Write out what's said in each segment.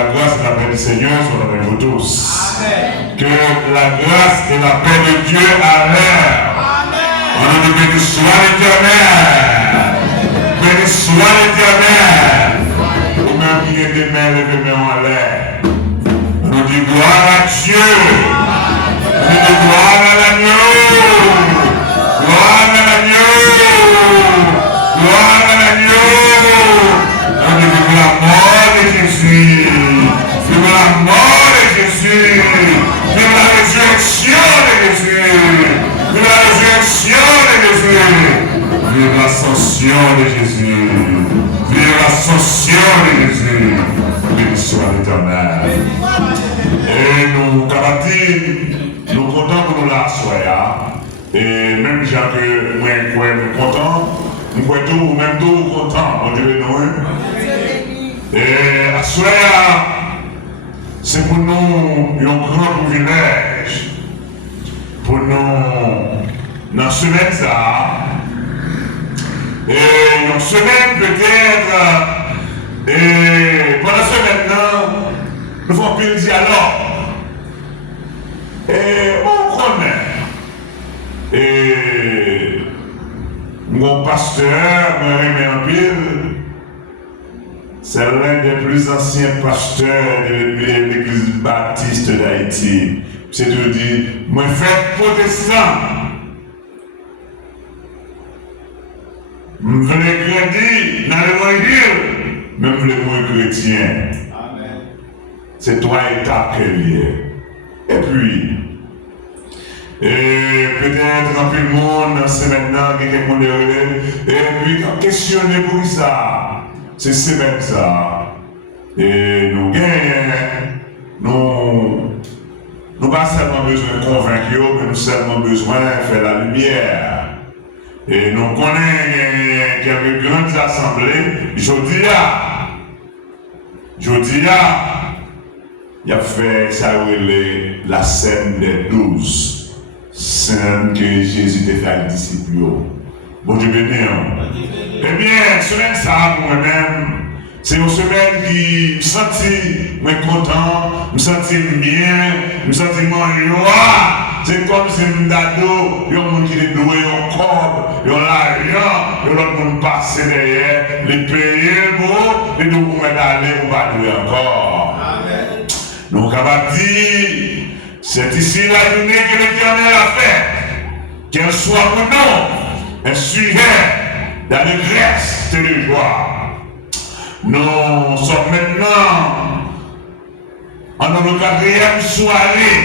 la grâce et la paix du Seigneur soient avec vous tous. Amen. Que la grâce et la paix de Dieu Amen. On nous bénit soit l'Éternel. Béni soit l'Éternel. Vous-même qui êtes des mains, levez les mains en l'air. On nous dit gloire à Dieu. On nous dit gloire à l'agneau. Gloire à l'agneau. Gloire à l'agneau. On nous dit la mort de Jésus. Vive la mort de Jésus. Vive la résurrection de Jésus. Vive la résurrection de Jésus. Vive l'ascension de Jésus. Vive l'ascension de Jésus. Béni soit l'Éternel. Et nous, Kabati, nous comptons pour nous la soya. Et même Jacques, moi, nous comptons. Nous comptons, même tout content. On dirait nous. Et la soya, c'est pour nous un grand privilège. Pour nous, dans la semaine, ça. Et une semaine peut-être, et pendant ce semaine, nous faisons plus de dialogue. Et on connaît. Et mon pasteur, mon pile, c'est l'un des plus anciens pasteurs de l'église baptiste d'Haïti. C'est-à-dire, moi, frère protestant. Je voulais grandir dans l'évangile, mais je voulais mourir chrétien. Amen. C'est toi et ta carrière. Et puis, peut-être un peu de monde, c'est maintenant quelqu'un qui est et puis, questionner pour ça, c'est même ça. Et nous gagnons, nous pas seulement besoin de convaincre, mais nous seulement besoin de faire la lumière. Et nous connaissons quelques grandes assemblées. Jeudi, il a fait ça, la scène des 12. Scène que Jésus a fait à les disciples. Bon Dieu béni. Eh bien, semaine ça pour moi-même, c'est une semaine qui me sentit content, me sentit bien, me sentit joie. C'est comme si je d'ado, il y a un monde qui est doué au corps, il y a l'argent, il y a l'autre monde passé derrière, les payer le beau, les deux vous mettre d'aller ou pas douer encore. Amen. Donc, on va dire, c'est ici la journée que l'Éternel a fait, qu'elle soit pour nous un sujet d'allégresse et de joie. Nous sommes maintenant en notre 4e soirée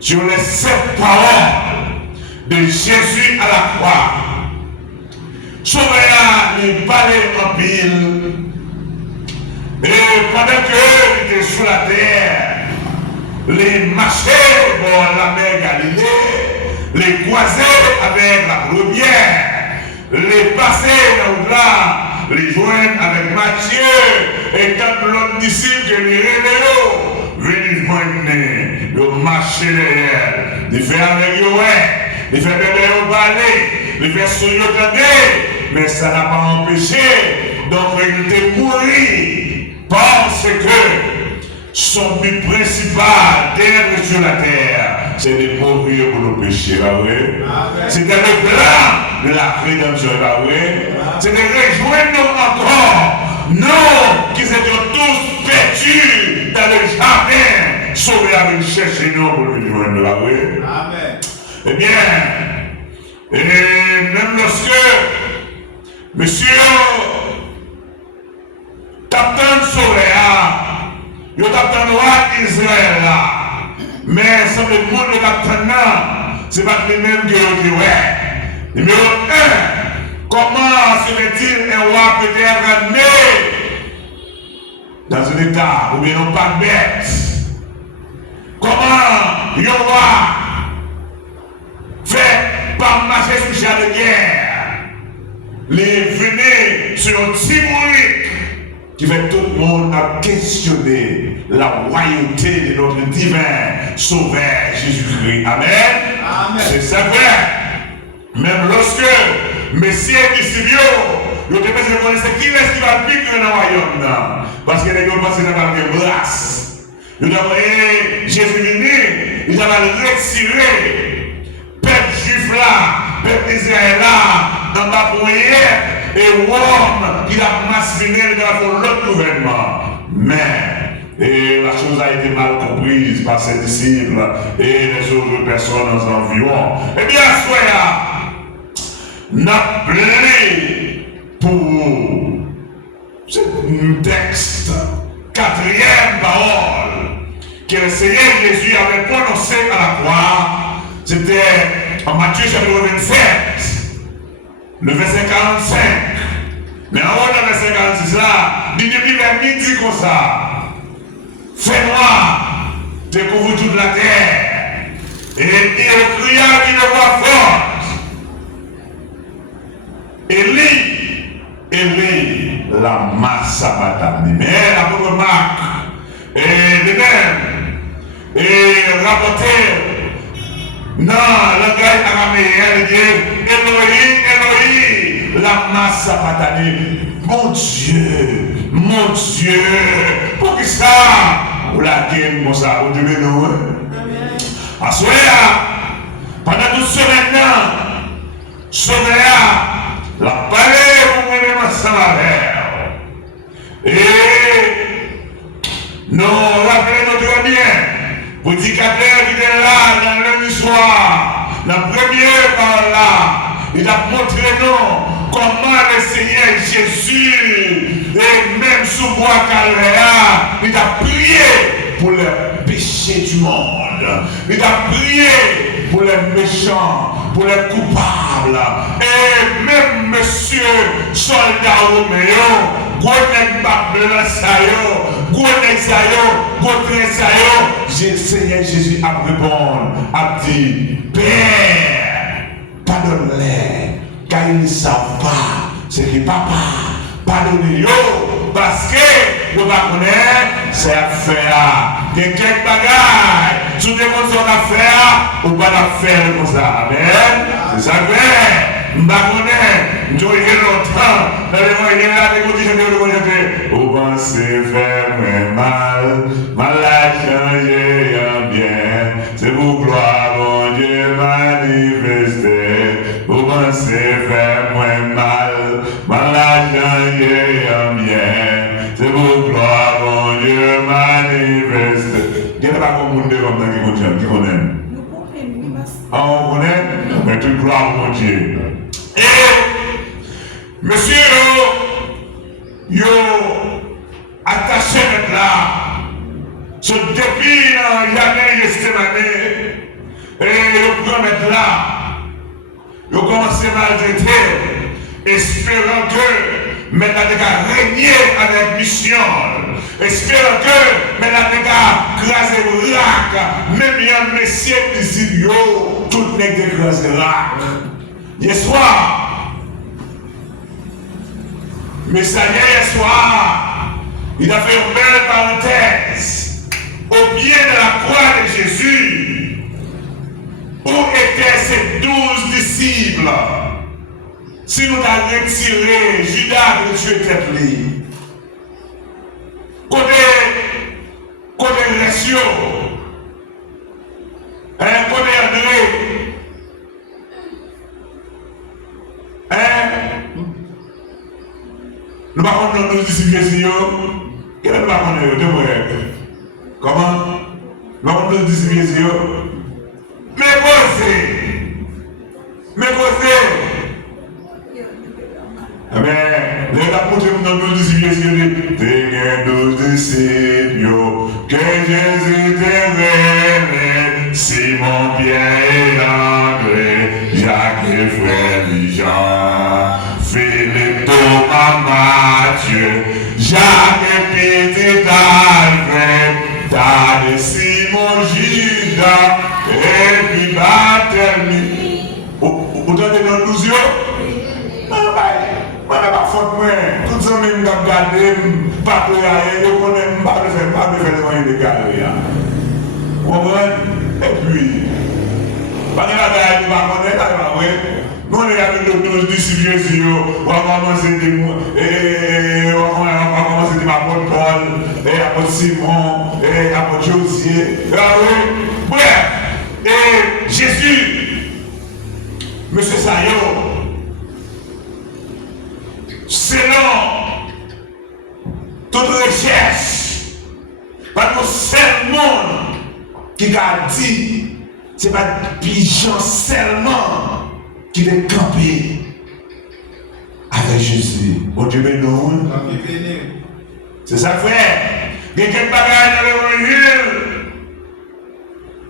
sur les 7 paroles de Jésus à la croix. Sauveur les parlait en pile. Et pendant qu'il était sur la terre, les marchaient dans la mer Galilée, les croisaient avec la brebis, les passaient dans là, les joindre avec Matthieu, et quand l'autre disciple que les révélos, venez joindre, ils marchaient derrière, ils font avec eux, ils font bébé au balai, ils font soigner au tendé, mais ça n'a pas empêché, donc il était mourir, parce que son but principal d'être sur la terre, c'est de mourir pour nos péchés, pas vrai? C'était le plan de la rédemption, pas vrai? C'est de rejoindre nous encore, nous qui étions tous perdus dans le jardin, sauvés avec chercher nous pour nous joindre, pas vrai? Amen. Eh bien, et même lorsque monsieur Captain Soléa, il y a un roi Israël là. Mais ça le monde de Captain, c'est pas le même que l'on dit ouais. Numéro 1, comment serait-il un roi peut-être né dans un état où ils n'ont pas de bête? Comment un roi fait par marcher sur le champ de guerre, les venir sur un Timurique qui fait tout le monde à questionner la royauté de notre divin sauveur Jésus-Christ. Amen. Amen. C'est vrai. Même lorsque Messie et disciples Ils ont besoin de connaître qui est-ce qui va vivre dans le royaume. Parce que les gens pensent qu'ils ont des grâce. Ils ont dit, Jésus venu, ils ont retiré peuple juif là, peuple Israël là, dans la prière, et Rome, il a massiné dans l'autre gouvernement. Mais, et la chose a été mal comprise par ses disciples et les autres personnes environ. Eh bien, soyez n'a plein pour ce texte, quatrième parole que le Seigneur Jésus avait prononcé à la croix. C'était en Matthieu chapitre 27, le verset 45. Mais en haut dans le verset 46 là, il dit comme ça. Fais-moi découvrir toute la terre. Et il cria d'une voix forte. Élie, la masse sabatani. Mais la remarque, et les mêmes, et rapporté dans le langage araméen, il dit Elohim, la masse sabatani. Mon Dieu, pour qui ça? Vous la gueule, mon ça, vous devez nous. À ce pendant toute semaine, la palais, vous venez ensemble avec. Et nous rappelons notre bien. Vous dites qu'à qui était là, dans le lundi soir, la première par là, il a montré nous comment le Seigneur Jésus, et même sous bois Calvaire, il a prié pour les péchés du monde. Il a prié pour les méchants, pour les coupables. Et même monsieur soldat roméen, Gounek Babel Sayo, Gounek Sayo, Gounek Sayo, le Seigneur Jésus a répondu, a dit, Père, pardonne-les, car ils ne savent pas ce que papa, pardonnez-les, parce que vous ne connaissez c'est affaire. Il y a quelques bagages, tout le monde son affaire, ou pas d'affaire comme ça. Amen. C'est ça que je ne connais, je vais longtemps, dans les moyens de la vous pensez faire mal, mal a changé en bien, c'est pour gloire, mon Dieu manifesté. Vous pensez faire moins mal, mal a changé en bien, c'est pour gloire, mon Dieu manifesté. Il n'y a pas comme monde comme ça qui connaît. Ah, on connaît? Mais toute gloire, mon Dieu. Et, monsieur, yo, attaché maintenant là, ce depuis l'année Gethsémani, et yo prend mettre là, yo commence à maltraiter, espérant que maintenant il va régner avec mission, espérant que maintenant il va craser le rack, même il y a messieurs ici, yo, tout n'est que craser le rack. Hier soir, messager hier soir, il a fait une belle parenthèse au pied de la croix de Jésus. Où étaient ces 12 disciples? Si nous avons retiré Judas de Dieu tête li, côté Récio, côté André, nous ne pouvons pas nous disciples. Quel est le bâton de comment? Nous ne pouvons pas nous disciples. Mais les apôtres nous disent que 12 disciples, que Jésus te révèle, Simon, Pierre et André, Jacques et frère Jean, Philippe, Thomas, Matthieu, Jacques et Petit Alfred, Thaddée, Simon, Judas, et puis Barthélemy. Vous entendez dans 12 yeux? Je ne sais pas faute, tout ça même regarder, pas de rien, je connais pas de faire des illégal. Vous comprenez? Et puis, pas de la gagne, vous ne connaissez pas, Nous, on est avec le disciple Jésus, on va commencer de l'apôtre Paul, l'apôtre Simon, l'apôtre Josier. Bref, et Jésus, Monsieur Sayo, selon toute recherche, pas le seul monde qui a dit, c'est pas pigeon seulement qui est campé avec Jésus. Bon Dieu béni. C'est ça, frère. Il y a quelques bagages dans l'évangile.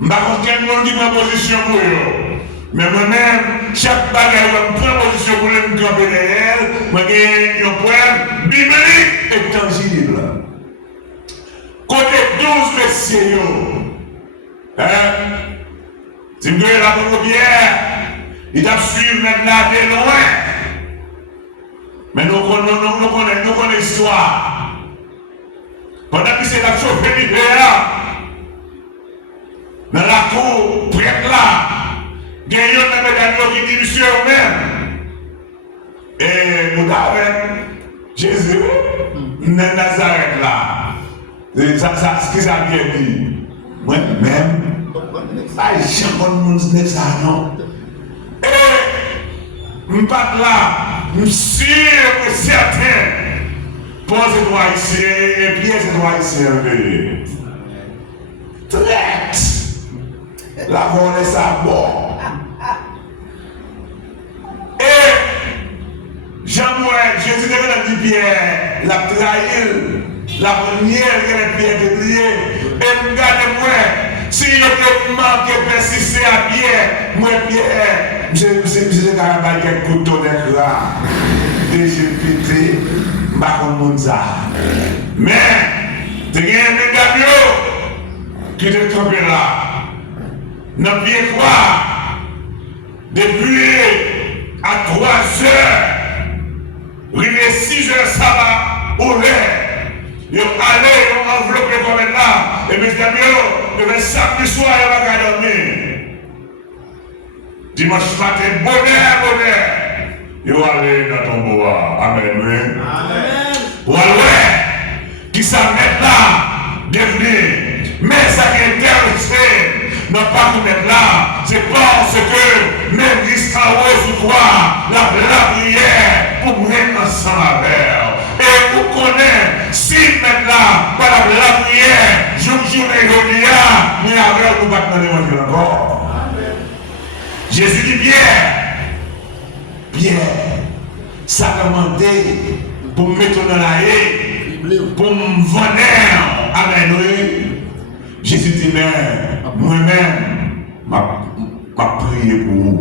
Je ne sais pas quel monde qui prend position pour eux. Mais moi-même, chaque bagage qui prend position pour eux, je camper derrière. Moi, j'ai un point biblique et tangible. Côté 12 messieurs, si vous voulez la première, il t'a suivi maintenant de loin. Mais nous connaissons l'histoire. Pendant que c'est la chauffée l'hiver, dans la cour, prête là, il y a un médaillon qui dit monsieur eux-mêmes. Et nous avons Jésus, Nazareth là. Ce qui ça bien dit. Moi-même, je ne sais pas non. Et je ne pas là, je suis sûr et certain. Pour ces droits ici, et bien ces droits ici, traite. La volée ça bon. Et Jésus devait dire Pierre, la trahir, la première que les Pierre de prier. Et regardez-moi, si je peux manquer persister à Pierre, moi Pierre, je suis carrément quelques couteaux d'éclat. Déjà pété, je ne sais pas. Mais, tu as un médaillon qui te trompe là. Dans pied quoi, depuis à 3 heures, il est 6 heures, ça va au lait. Ils ont allé, ils ont enveloppé comme là, et mes amis, le samedi soir, ils vont dormir. Dimanche matin, bonheur. Ils vont aller dans ton bois. Amen. Amen. Ouais, qui s'arrête là, devenir. Mais ça qui est intéressé, non pas nous mettre là, c'est parce que même Christ en haut sous toi, la prière pour mettre ensemble avec. Et vous connaissez, si mettre là, par la prière, jour et mais avec nous pas demander encore. Jésus dit Pierre, ça a demandé pour me mettre dans la haie, pour me vendre. Amen. Jésus dit, mais moi-même, m'a prié pour vous.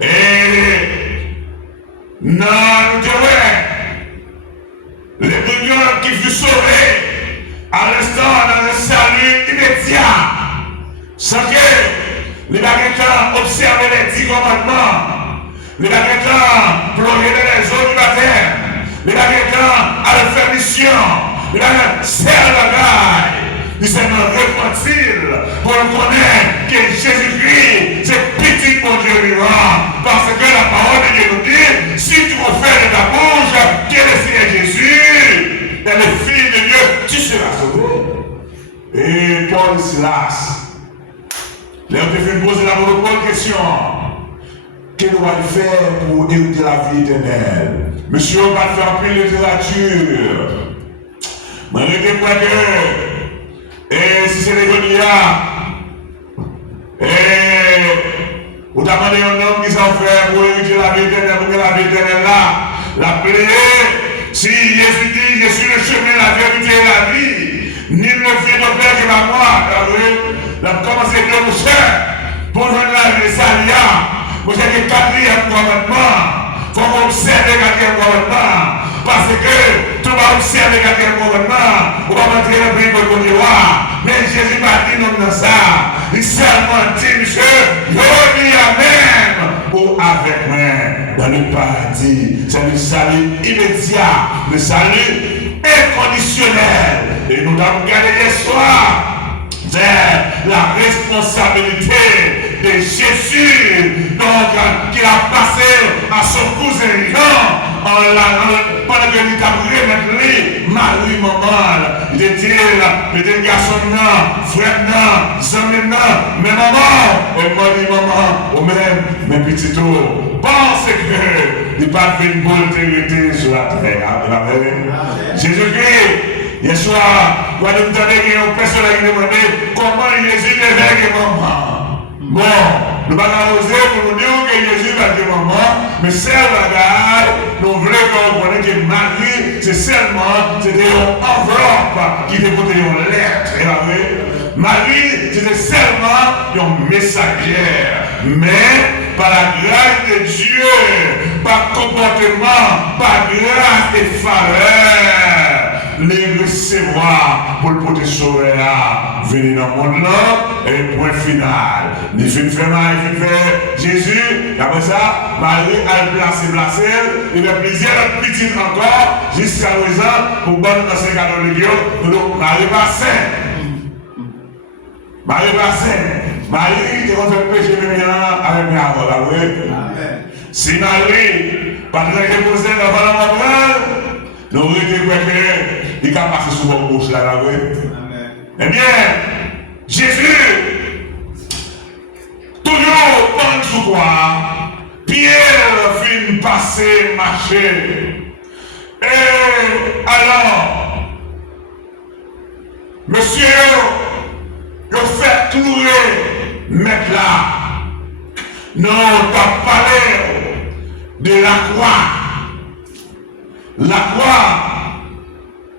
Et non, nous disons, les brigands qui furent sauvés à l'instant dans un salut immédiat, sans que les baguettants observent les 10 commandements, les baguettants plongeaient dans les eaux du baptême, les baguettants allaient faire mission, les baguettants serrent la gaille. Il s'est repentir pour reconnaître que Jésus-Christ, c'est petit pour Dieu vivant. Parce que la parole de Dieu nous dit, si tu refais de ta bouche, que le Seigneur Jésus est le Fils de Dieu, tu seras sauvé. Et Paul et Silas, les ont fait poser la bonne question. Que doit-il faire pour hériter la vie éternelle? Monsieur, on va faire plus de littérature. Mais ne dis pas que et si c'est les Gonia, et vous demandez un homme qui s'en fait pour hériter la vie éternelle, pour que la vie éternelle là, la prière, si Jésus dit, je suis le chemin, la vérité et la vie, nul ne vient au Père que par moi, la commencé de mon cher, pour joindre la vie salia, vous avez le 4e commandement, il faut observer le 4e commandement. Parce que tout le monde observe le 4e commandement, on va montrer le pays pour le voir. Mais Jésus m'a dit non dans ça. Il seulement dit, monsieur, je dis Amen. Ou avec moi dans le paradis. C'est le salut immédiat, le salut inconditionnel. Et nous avons regardé hier soir. C'est la responsabilité de Jésus, donc, qui a passé à son cousin Jean, pendant que il a remis Marie, maman, il était le garçon, frère, zami, mais maman, et moi, dit maman, ou même, mes petits tours, pense que il pas fait une bonne vérité sur la terre. Jésus-Christ, hier soir, quand nous avons une personne qui nous demandait comment Jésus est avec maman. Bon, nous ne pouvons pas oser pour nous dire que Jésus va dire maman, mais c'est la bagarre, nous voulons qu'on connaisse que Marie, c'est seulement, c'était une enveloppe qui déposait une lettre. Marie, c'était seulement une messagère. Mais, par la grâce de Dieu, par comportement, par grâce et faveur, les recevoir pour le poter sauver là, venir dans le monde là, et point final. Les filles fait Marie, les filles fait Jésus, et après ça, Marie a placé, il y a plusieurs petites encore, jusqu'à présent, pour bonne dans ces catholiques, donc Marie va saint. Marie va saint. Marie, tu vas faire péché avec mes avocats, oui. Si Marie, pas de déposer dans la morale, nous aurions dit qu'il a passé sous votre bouche là, oui. Eh bien, Jésus, toujours pendant sous quoi, Pierre finit passer, marcher. Et alors, monsieur, je fais clouer, mettre là. Non, pas parler de la croix. La croix,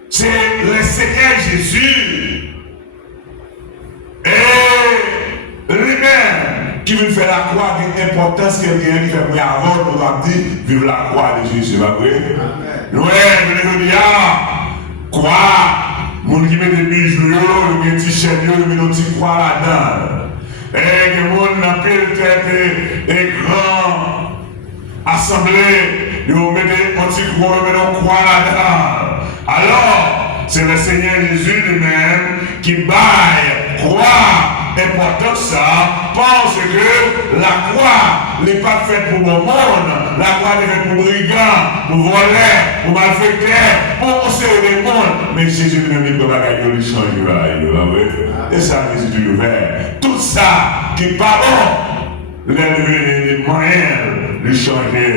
c'est le Seigneur Jésus. Et lui-même qui veut faire la croix, l'importance quelqu'un qui fait avant, nous a dit, vive la croix de Jésus, va vrai? Oui, je veux dire, croix, mon qui met des bijoux, des petits chaînes, des petits croix là-dedans. Et que mon appelle tête et grand assemblée, ils mettent des petits croix, ils mettent des croix là-dedans. Alors, c'est le Seigneur Jésus lui-même qui baille croix. Important ça, parce que la croix n'est pas faite pour mon monde, la croix est faite pour brigands, pour voleurs, pour malfaiteurs, pour conserver le monde. Mais Jésus lui-même ne peut pas gagner le changer là, et ça, Jésus lui fait. Tout ça qui n'est pas bon, les moyens de changer,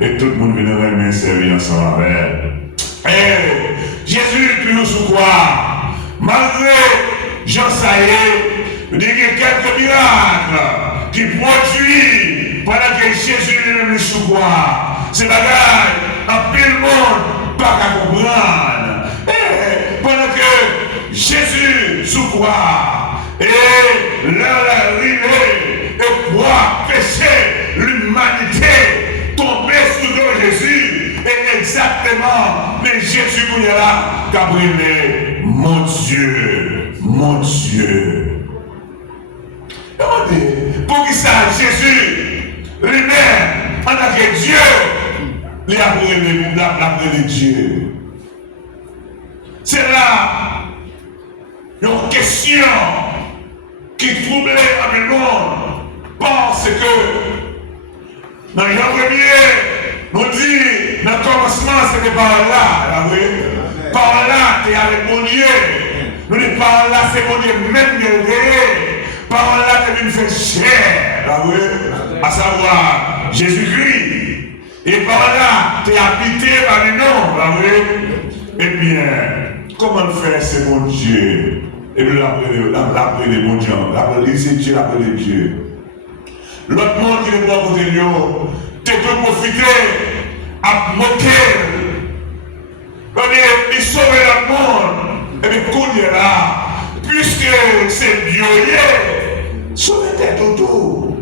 et tout le monde vient de servir ensemble avec. Et Jésus toujours sous quoi? Malgré Jean Saïe, il y a quelques miracles qui produisent pendant que Jésus lui-même le sous quoi. C'est la gueule, un pile monde, pas qu'à comprendre. Et pendant que Jésus sous quoi, et l'heure est arrivée, et pouvoir pécher l'humanité, tomber sous le Jésus, et exactement, mais Jésus qui est là, qui a brûlé, mon Dieu. Pour qui ça, Jésus, lui-même, en tant que Dieu, il a brûlé Dieu. C'est là une question qui troublait le monde, parce que dans Jean 1er, nous dit, dans le commencement, c'était par là, par là, tu es avec mon Dieu. Nous disons par là, c'est mon Dieu même qui est par là, tu fait chair, à savoir Jésus-Christ. Et par là, tu es habité par les noms, Eh bien, comment faire, c'est mon Dieu? Et puis l'appeler mon Dieu, l'appeler c'est Dieu, l'appeler Dieu. L'autre monde qui n'est pas côté de nous, tu peux profiter à moquer. Il sauve le monde. Et bien, qu'on est là, puisque c'est Dieu, sauvez tes tout.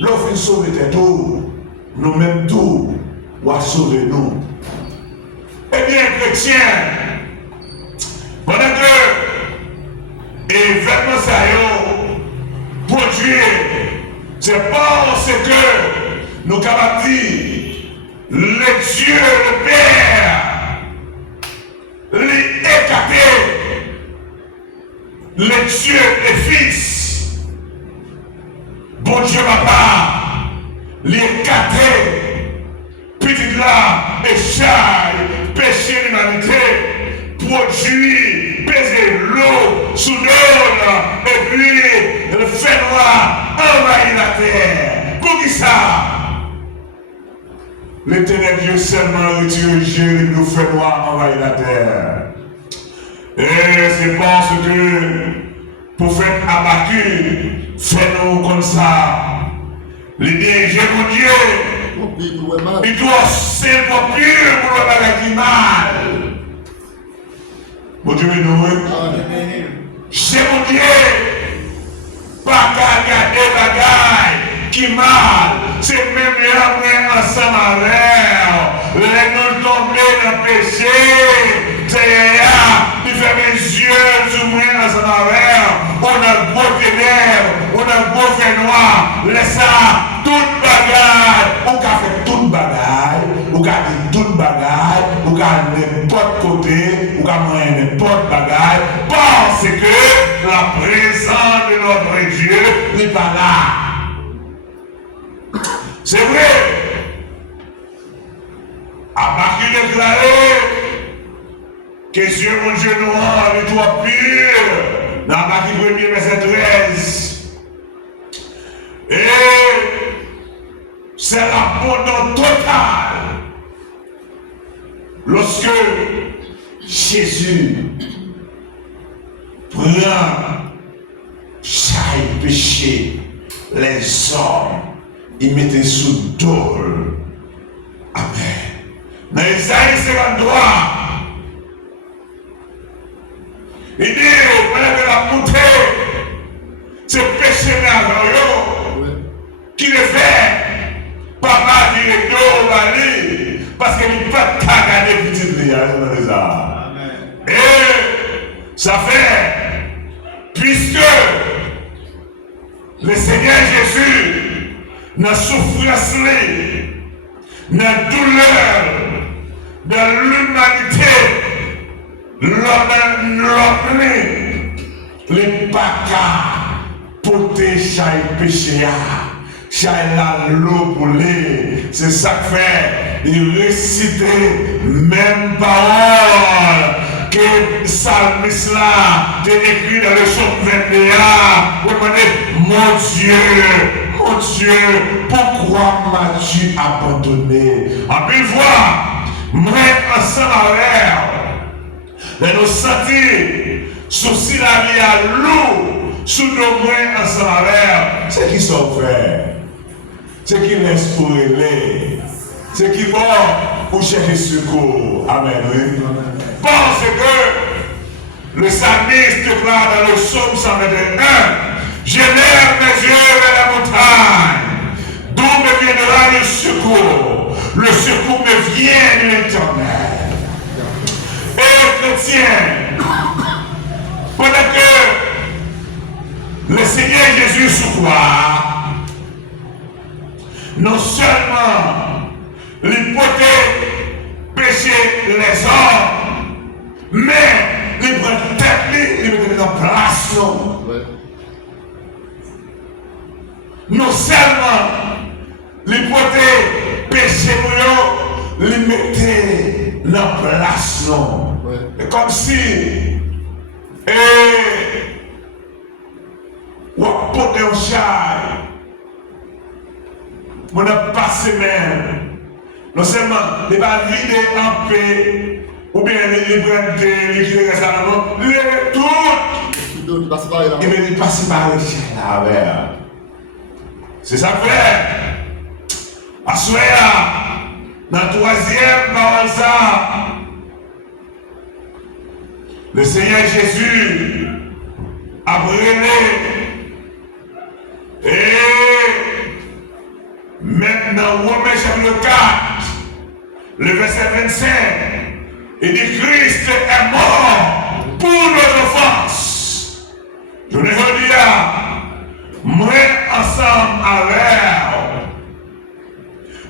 L'offre sauve tes tout. Nous-mêmes tout, ou à sauver nous. Eh bien, chrétiens, pendant que événement ça produit, c'est parce que nous avons dit, le Dieu, le Père, les écartés, le Dieu, le Fils, bon bon Dieu papa, l'écarter, petit là, échelle, péché l'humanité, produit, peser l'eau sous l'eau, et puis le fait noir envahit la terre. Pour qui ça? L'éternel Dieu seulement retire Jésus et nous fait noir envahir la terre. Et c'est parce que prophète Habakkuk fait nous comme ça. L'idée, j'ai mon Dieu, il doit s'être pur pour le bagage qui mal. Mon Dieu, nous, c'est mon Dieu, pas qu'à garder bagaille qui mal, c'est même les ensemble avec, les nous tomber dans le péché, c'est il fait mes yeux ouvrir ensemble avec, on a beau ténèbres, on a beau fait noir, laisse ça, toute bagaille, on a fait toute bagaille, on a dit toute bagaille, on a n'importe côté, on a moyen n'importe bagaille, parce que la présence de notre Dieu n'est pas là. C'est vrai. Habakkuk déclaré que Dieu, mon Dieu, nous rend avec toi pur. Dans Habakkuk 1er, verset 13. Et c'est l'abandon total. Lorsque Jésus prend chaque péché, les hommes, il mettait sous dôle. Amen. Dans Isaïe 53, il dit, pendant que la montée, c'est péché merveilleux, qui le fait, papa dit le dos, parce qu'il n'est pas cagané petite vie. Et ça fait, puisque le Seigneur Jésus, dans la souffrance, dans la douleur, dans l'humanité, l'homme, les bacas, porter chaque péché, chaque l'eau pour les. C'est ça que fait, il récitait même parole que Psalmiste là, écrit dans le chant 21. Vous demandez, mon Dieu, pourquoi m'as-tu abandonné? En une fois, moi ensemble avec nous sentir sous la vie à l'eau, sous nos mains ensemble avec, c'est qui sont frères, c'est qui laisse pour aimer, c'est qui vont pour chercher secours. Amen. Oui. Parce que le psalmiste déclare dans le psaume 121, je lève mes yeux vers la montagne, d'où me viendra le secours. Le secours me vient de l'Éternel. Et chrétien, pendant que le Seigneur Jésus souffre, non seulement l'hypothèse péché les hommes, mais il prend tête, il met en place. Non seulement l'hypothèse péché, il mettait en place. Comme si on porte un chai, on a passé même. Non seulement il va vider en paix, ou bien il prend des liquides récemment, il est tout. Il passe par le chien. C'est ça que fait. Assoya, dans la troisième parole, ça, le Seigneur Jésus a brûlé. Et maintenant, Romains chapitre 4, le verset 25, il dit Christ est mort pour nos offenses. Je ne veux dire, moi ensemble avec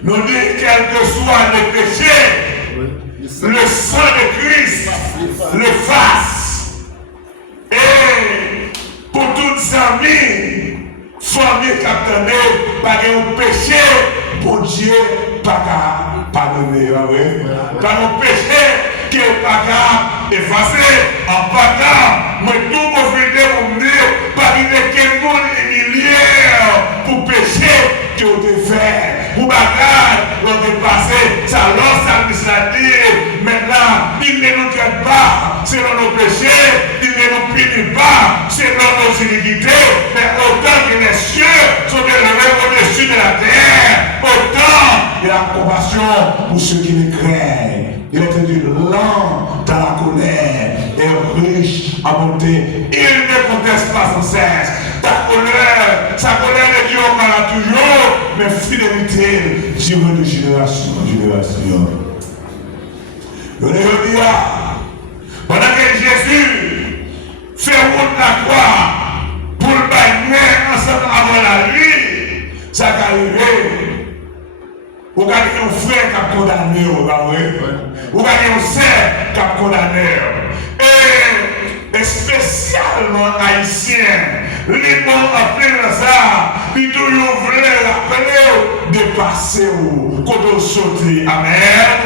nous dit quel que soit le péché, le sang de Christ le fasse. Et pour toutes amis, famille qui attendait, pas de péché, pour Dieu, pas qu'à pardonner. Pas de péché qui n'est pas qu'à effacer, en partant, mais tout profiter pour me dire, pas de quel monde humilié pour péché que vous avez fait. Pour bagarre, vous avez passé, ça l'administratif. Maintenant, il ne nous traite pas selon nos péchés, il ne nous punit pas selon nos iniquités, mais autant que les cieux sont élevés au-dessus de la terre, autant il y a la compassion pour ceux qui les craignent. Il est dit lent dans la colère et riche en bonté. Il ne conteste pas sans cesse. Sa colère est dure encore toujours, mais fidélité durant de génération en génération. Je le dis là, pendant que Jésus fait route la croix pour le baigner ensemble avant la nuit, ça va arriver. Vous gagnez un frère qui a condamné, vous gagnez un sœur qui a condamné. Et spécialement haïtien, les bons appelés dans ça, ils toujours voulaient rappeler de passer quand on sortit. Amen.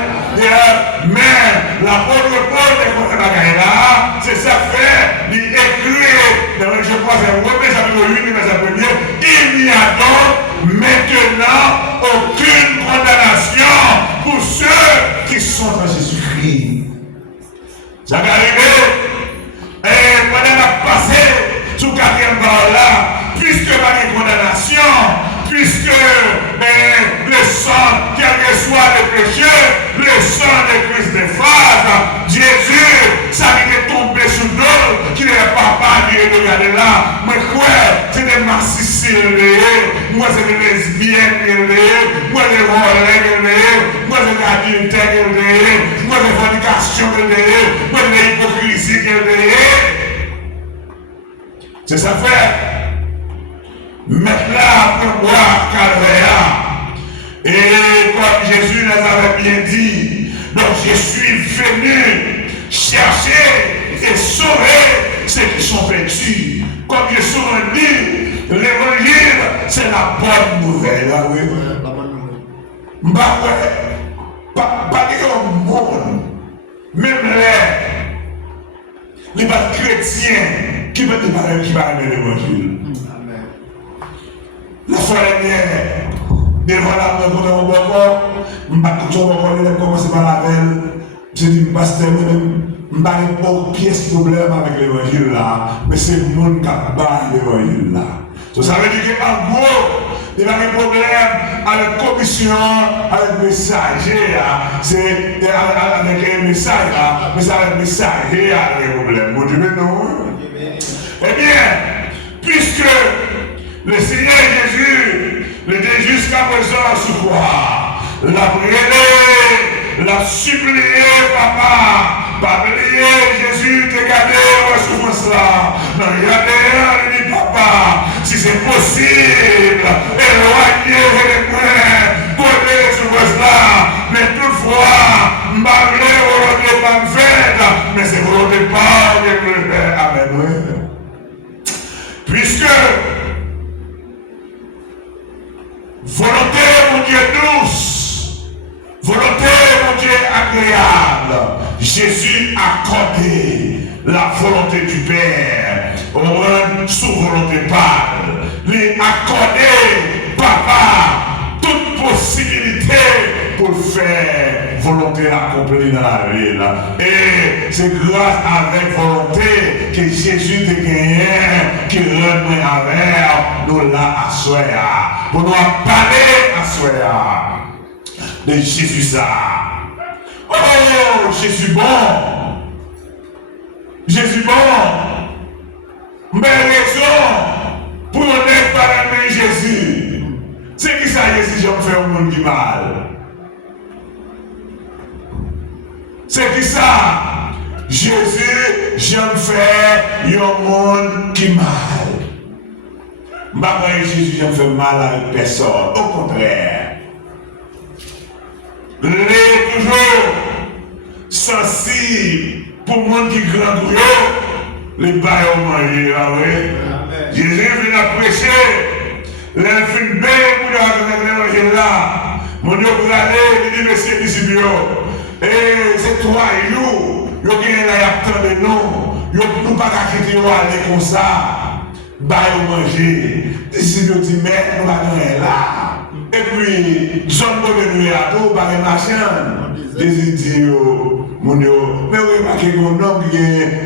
Mais la bonne réponse de là, c'est ça fait, il écrit, dans je crois que c'est Romains chapitre 8, verset 1er, il n'y a donc maintenant aucune condamnation pour ceux qui sont en Jésus-Christ. Ça va arriver. Et pendant la passé sous 4e barre là, puisque pas de condamnation, puisque le sang, quel que soit le péché, le sang de Christ efface, Jésus, ça lui est tombé sous l'eau, qui n'est pas parlé de regarder là. Mais quoi, c'est des massicils, moi c'est des lesbiennes, moi c'est des volets, moi c'est des adultères, moi c'est des fornications, moi c'est des hypocrisies. C'est ça fait. Maintenant, pour boire calvaire. Et comme Jésus nous avait bien dit, donc je suis venu chercher et sauver ceux qui sont perdus. Comme je suis dit, l'évangile, c'est la bonne nouvelle. Là, oui. La bonne nouvelle. Pas de monde, même les chrétiens qui veulent aimer l'évangile. La fois dernière, devant la main de mon bonbon, je vais commencer par la veille. Je dis, pasteur, je n'ai pas de pièce problème avec l'évangile là, mais c'est le monde qui a battu l'évangile là. Ça veut dire qu'en gros, il y a un problème avec la commission, avec le messager, c'est avec un message, mais c'est avec le messager le problème. Vous dites non? Eh bien, puisque le Seigneur Jésus, le dit jusqu'à présent sous quoi? L'a prié, l'a supplié, papa, pas prier, Jésus te gardé au souffrance là. Non, regardez, il dit papa, si c'est possible, éloignez les points, collez les souffrances là. Mais toutefois, ma volonté pas me faite, mais c'est volonté pas de me faire. Amen. Puisque volonté, mon Dieu, douce, volonté, mon Dieu, agréable, Jésus a accordé la volonté du Père, sous volonté parle, lui accorder, papa, toute possibilité pour faire volonté accomplie dans la vie. Et c'est grâce avec volonté que Jésus te gagne, qui remet avec nous là à soya. Pour nous parler à soya de Jésus ça. Oh, Jésus bon. Jésus bon. Mais raison pour ne pas aimer Jésus. C'est qui ça, Jésus, j'en fais au monde du mal. C'est qui ça? Jésus, j'en fais au monde qui mal. Je Jésus, j'en fais mal avec personne. Au contraire. Il est toujours sensible pour le monde qui grandouille. Les bails ont mangé, là, oui. Jésus vient prêcher L'infime belle pour nous là. Mon Dieu, vous allez, il dit, messieurs, disciples, et c'est toi et nous, nous avons la de nous, nous ne pas quitter aller comme ça, bah, manger. Disciples dit, mais nous allons là. Et puis, John Bonne à tout, par les machins, des idiots, mon Dieu, mais oui, parce que mon homme,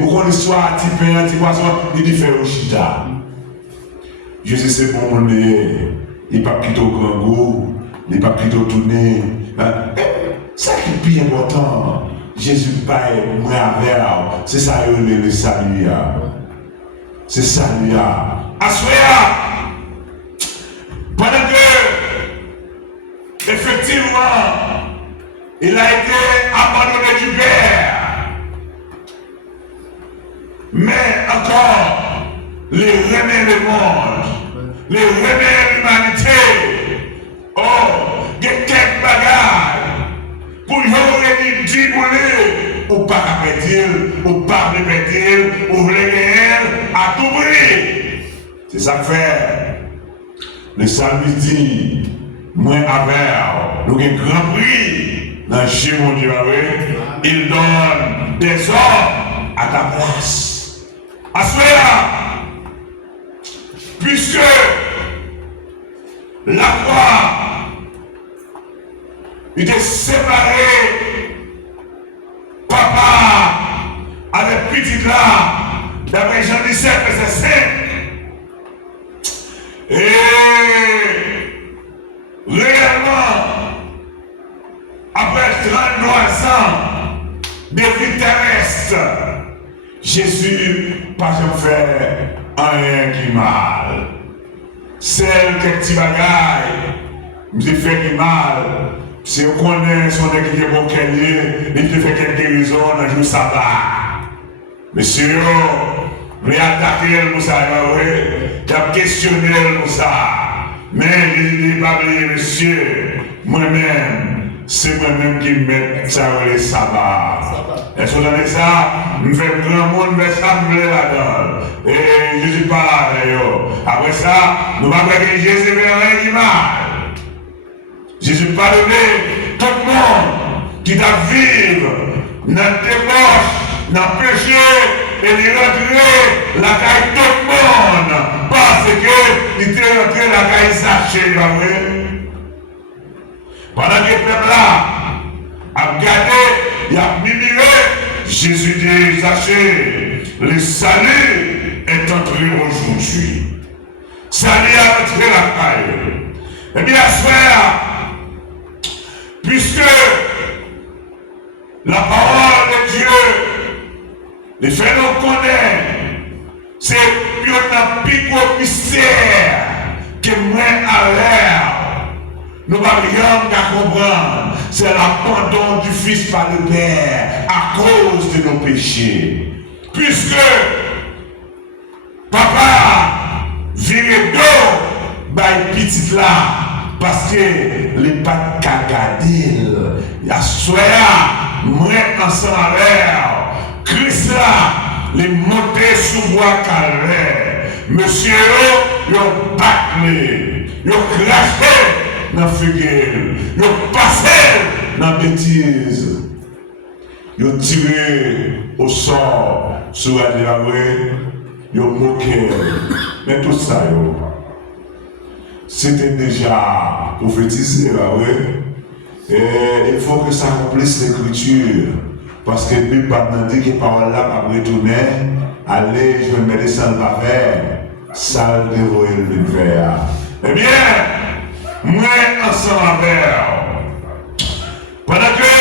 ou qu'on soit typé, un petit poisson, il dit, fait au chita. Jésus, c'est pour mon nez, il n'est pas quitté au grand goût. Il n'est pas plutôt tourné. Ça qui est plus important, Jésus paye moi avec. C'est ça le salut. C'est ça lui. Assoya. Pendant que, effectivement, il a été abandonné du Père. Mais encore, les remet le monde, les remet l'humanité. Oh, il y a quelques bagages pour y avoir dit ou pas répéter, ou pas répéter, ou réel à tout prix. C'est ça que fait. Le psalmiste dit, moi avec, nous avons un grand prix dans chez mon Dieu, il donne des hommes à ta place. À cela, puisque la croix, il était séparé, papa, avec petit là, d'après Jean 17, verset 5. Et réellement, après 33 ans de vie terrestre, Jésus n'a pas fait rien qui mal. Celle que petit bagaille, me fait mal. Si on connaît son équipe bon qu'elle il fait quelques guérisons dans le jour sabbat. Monsieur, vous attaquer le Moussa, vous avez questionné le Moussa. Mais il dit pas monsieur, moi-même, c'est moi-même qui mets ça le sabbat. Est-ce que vous avez ça? Je fais grand monde, mais ça me plaît là-dedans. Et je ne suis pas là d'ailleurs. Après ça, nous allons dire que Jésus veut rien du mal. Jésus pardonné tout le monde qui doit vivre dans le débauche, dans le péché, et il rentrer la caille tout le monde parce qu'il était rentré la caille sachée. Pendant que le peuple là a regardé, il a mimé, Jésus dit, sachez, le salut est entré aujourd'hui. Salut a entré la caille. Eh bien, frère, puisque la parole de Dieu, les faits nous connaissent, c'est un pico mystère que moi à l'air, nous n'avons rien à comprendre. C'est l'abandon du Fils par le Père à cause de nos péchés. Puisque papa vire d'eau, bah petit là, parce que les pattes cagadil, il y a soya, moi ensemble avec Christ là, les monter sous bois calvaire. Monsieur, ils ont bâclé, ils ont craché dans le figuier, ils ont passé dans la bêtise, ils ont tiré au sort sur la diable, ils ont moqué. Mais tout ça, c'était déjà prophétisé, oui. Et il faut que ça remplisse l'écriture. Parce que Bible va demander que parole là va retourner. Allez, je vais me descendre la verre. Salle de royaume de verre. Eh bien, moi ensemble avec. Pendant que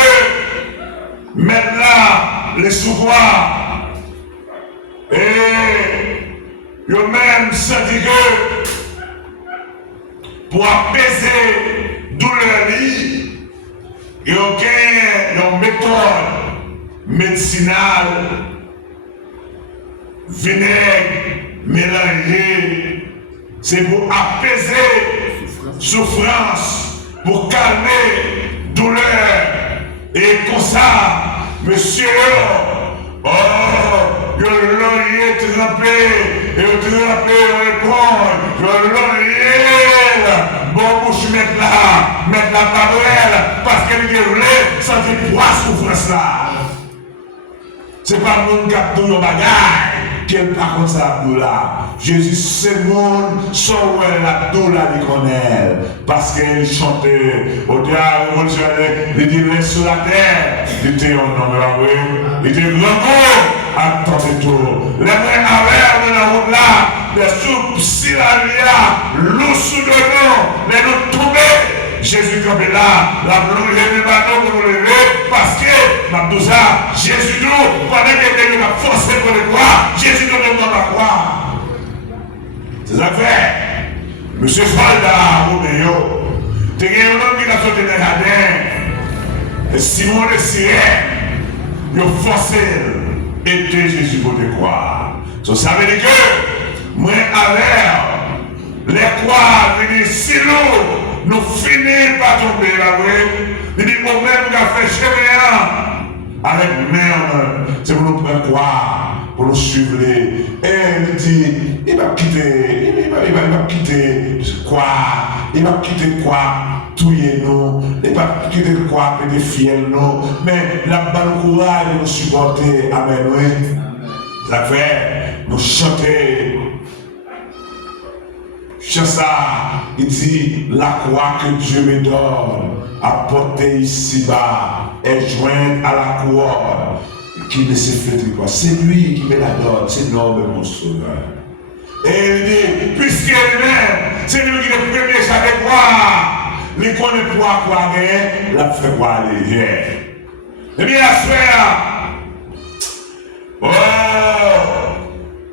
maintenant, les sous-bois, et yo même senti que pour apaiser douleur, il y a une méthode médicinale, vinaigre mélangé, c'est pour apaiser souffrance, pour calmer douleur. Et comme ça, monsieur, oh, le laurier trempé, Et on te rappelle, on répond, bon, bouche, mettre la parole, parce qu'elle est sans dire quoi souffrance là. C'est pas le monde qui a tout le bagage, qui est pas comme ça, là. Jésus, c'est le monde, sans elle la douleur, il connaît. Parce qu'elle chantait, au théâtre révolutionnaire, il dit, laisse sur la terre. Il était en homme, il était grand, attendez tout. Les mains à de la route là, les soupes, si la lia, l'eau sous de nous, les nous tomber. Jésus comme là, la blouse est le bateau pour nous lever, parce que, Mabdouza, Jésus nous, pendant que nous avons forcé pour le croire, Jésus nous demande à croire. C'est ça que fait. Monsieur Soldat, Roméo, tu as un homme qui a sauté dans le jardin, et Simon le Sirène, il a forcé aider Jésus pour le croire. Ça veut dire que, moi, avec les croix, venir si lourd, nous finissons par tomber là, oui. Il dit, au même qui a fait chemin avec merde, c'est pour nous prendre croire, pour nous suivre. Et il dit, il va quitter quoi, il va quitter quoi, tuer nous, il va quitter quoi, peut-être fier nous, mais la bonne courage de nous supporter, amen, oui. Ça fait, nous chanter. Ça, il dit, la croix que Dieu me donne, à porter ici-bas, est jointe à la croix, qui ne se fait quoi. C'est lui qui me la donne, c'est l'homme mon sauveur. Et il dit, puisqu'il est même, c'est lui qui est le premier chaque croix, il connaît quoi gagner, la fait quoi aller. Eh bien, la soeur,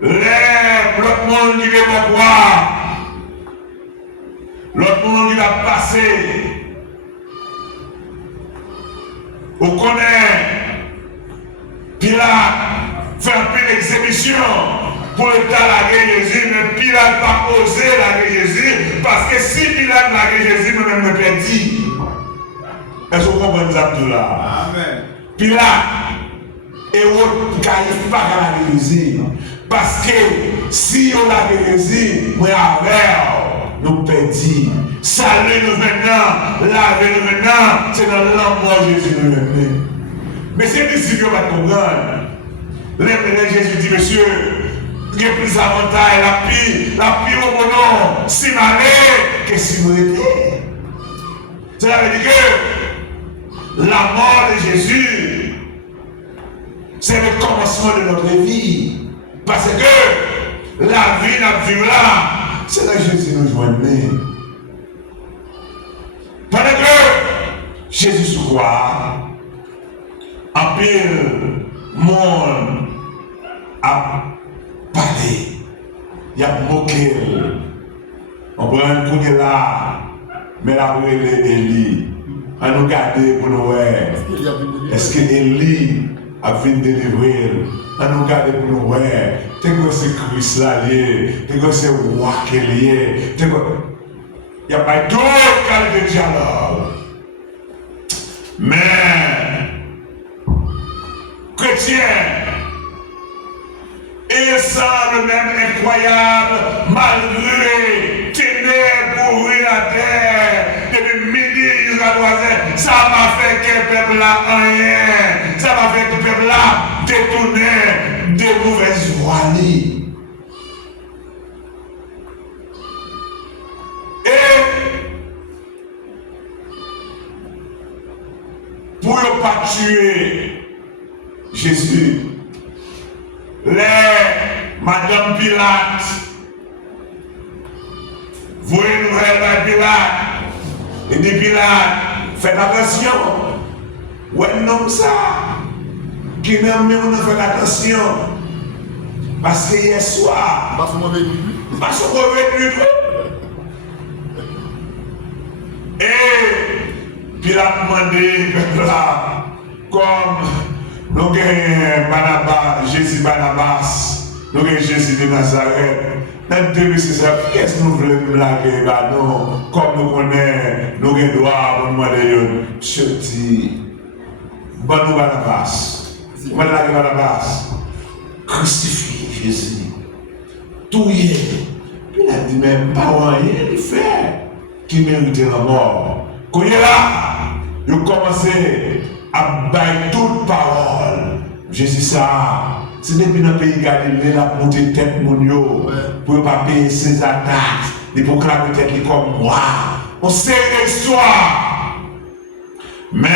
l'autre monde qui veut croire, l'autre monde qui a passé, on connaît, Pilate fait un peu d'exhibition pour l'état la guerre Jésus, mais Pilate n'a pas osé la guerre Jésus, parce que si Pilate la guerre Jésus, même me perdit. Est-ce que vous comprenez ça tout là? Amen. Pilate et l'autre qui n'arrive pas à la guerre Jésus, parce que si on a guerre Jésus, moi avec nous perdit. Salut nous maintenant, laver nous maintenant, c'est dans l'amour de Jésus nous maintenant. Mais c'est ici qu'on va comprendre. Les Jésus dit, monsieur, il y a plus d'avantages, la pire au bon nom, si malé que si vous étiez. Cela veut dire que la mort de Jésus, c'est le commencement de notre vie. Parce que la vie n'a plus là. C'est là que Jésus nous joignait. Pendant que Jésus se croit, en pile, monde a parlé, il a moqué. On prend un coup de là, mais la brûlé Élie. On nous garder pour nous voir. Est-ce que Élie a fini de délivrer? On nous garde pour nous voir. T'es quoi ce Christ là lié? T'es quoi ce roi qui est lié? Il n'y a pas d'autre cas de dialogue. Mais, chrétien, il semble même incroyable, malgré ténèbres pourrir la terre, depuis midi jusqu'à 3 heures, ça m'a fait que le peuple là rien, ça m'a fait que le peuple là détourner des mauvaises voies. Et pour ne pas tuer Jésus, Madame Pilate, vous une nouvelle à Pilate, et dit Pilate, faites attention, ouais, non, ça, qui n'aime même pas fait attention, parce que hier soir, parce que mauvais nuit, et Pilate demandé, là, comme nous avons Jésus Barnabas, nous avons Jésus de Nazareth. Dans 2016, qu'est-ce que nous voulons blaguer? Non, comme nous connaissons, nous avons droit pour nous demander, je dis, bon nous Barnabas, Barnabas, crucifiez Jésus. tout y est. Puis il a dit, mais pas rien il fait qui méritait la mort. Quand il est là, il a commencé à bailler toute parole. Jésus ça, c'est depuis dans le pays Galilée, la montée tête mon yo, pour ne pas payer ses attaques, et pour que la tête est comme moi. On sait l'histoire. Mais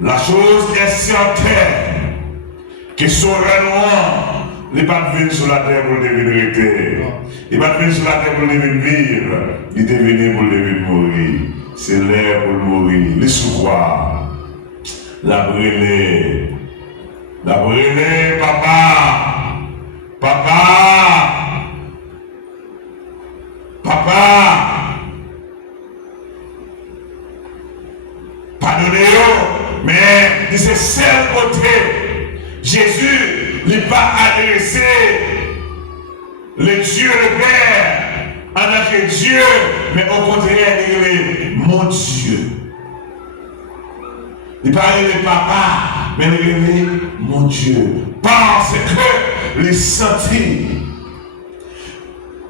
la chose est certaine que Sauveur n'est pas venu sur la terre pour devenir rester. Il n'est pas venu sur la terre pour devenir vivre. Il est venu pour devenir mourir. C'est l'heure pour mourir. Les sous-croix. La brûlée. La brûlée, papa. Papa. Papa. Pardonnez-vous, mais de ce seul côté, Jésus n'est pas adressé le Dieu le Père en tant que Dieu, mais au contraire, il est mon Dieu. Il n'est pas le papa, mais il est mon Dieu. Parce que les sentis,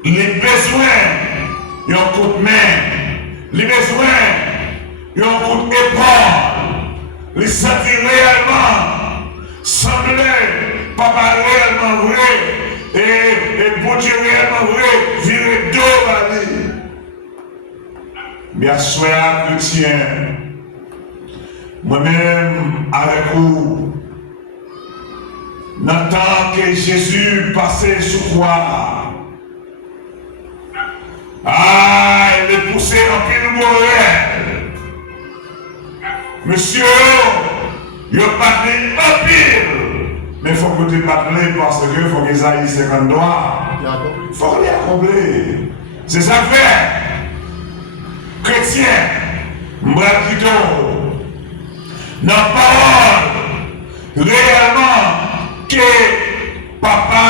les besoins, ils ont coup de main, les besoins, ils ont coup d'épaule, les sentis réellement, sembler, papa réellement vrai, et bon Dieu réellement vrai, virer dos à lui. Bien sûr, chrétien, moi-même avec vous, dans le temps que Jésus passait sous croix, il est poussé en pile morel. Monsieur, il a battu en pile. Mais il faut que tu battes parce que il faut que Isaïe 50 doigts. Il faut les accomplir. C'est ça fait. Chrétien, moi plutôt, dans la parole, réellement, que papa,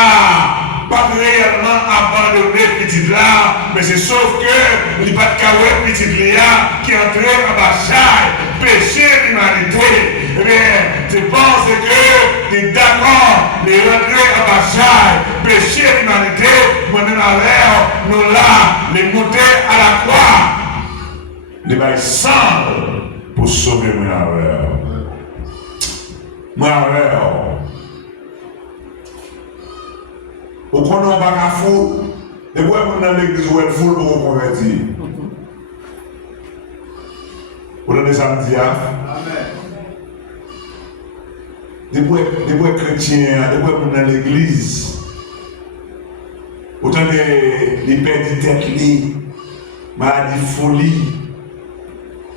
pas réellement abandonné petit là, mais c'est sauf que il n'y a pas de carré petit là qui est entré en bataille, péché l'humanité. Eh bien, tu penses que tu es d'accord de rentrer en bataille, péché l'humanité, moi-même à l'air, nous là, les monter à la croix. Les bails semblent pour sauver mon avers. Mon avers. Au qu'on n'a pas qu'à fou, et pourquoi on dans l'église où elle foule pour vous convertir? Vous donnez samedi, hein? Amen. Des bois chrétiens, des bois dans l'église. Autant des perdus tête, maladie, folie.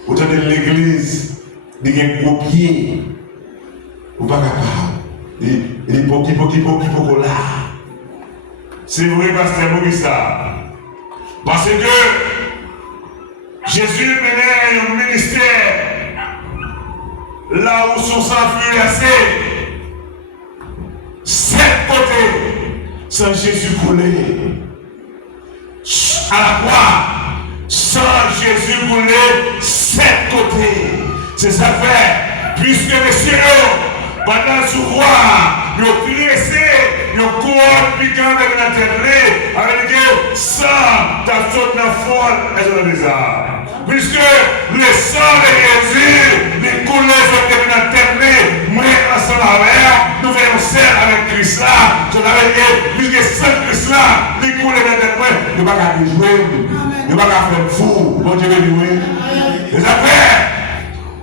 Autant de l'église, des gros pieds. Ou pas capable. Des poki là. C'est vrai, pasteur Maurice. Parce que Jésus menait un ministère là où son sang fut versé. 7 côtés sans Jésus couler. À la croix, sans Jésus couler, 7 côtés. C'est ça fait. Puisque messieurs, pendant ce roi, ils ont pressé, ils ont couru piquant avec la tête, avec que sang t'a sauté dans la folle, et je le dis ça. Puisque le sang de Jésus, les coulées sont dans la tête, moi ensemble avec, nous faisons celle avec Christ là, je l'avais dit, puisque sans Christ là, les coulées dans la tête, nous ne pouvons pas jouer, nous ne pouvons pas faire fou, bon Dieu veut jouer. Les affaires,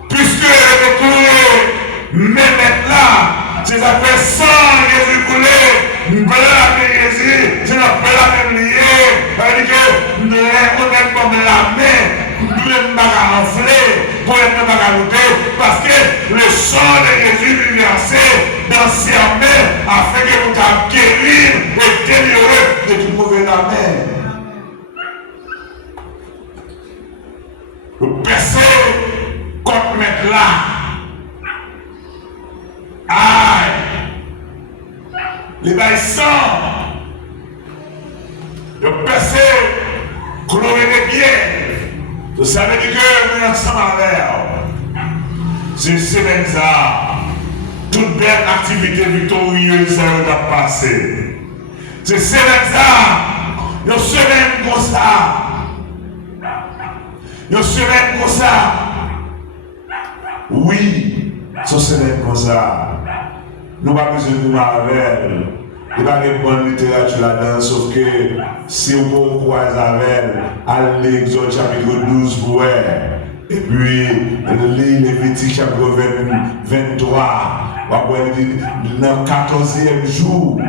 puisque les coulées, mais maintenant, c'est après sans Jésus coulé, nous blâmer Jésus, c'est la blâme liée, c'est-à-dire que nous sommes comme la main, nous ne sommes pas enflés, pour ne pas lutter, parce que le sang de Jésus est versé dans ses mains, afin que nous puissions guérir et délivrer de toute mauvaise main. Nous percer contre mettre là. Aïe! Les bails sang! Le percé, cloué des pieds. Vous savez que nous sommes ensemble avec. C'est semaine ça. Toute belle activité victorieuse ça va passer. C'est semaine ça. Une semaine comme ça. Une semaine comme ça. Oui, c'est une semaine comme ça. Nous n'avons pas besoin de Marvel. Il n'y a pas de bonne littérature là-dedans, sauf que si vous croisez avec elle, allez Exode chapitre 12 pour elle. Et puis, les Lévitique chapitre 23, dans le 14e jour,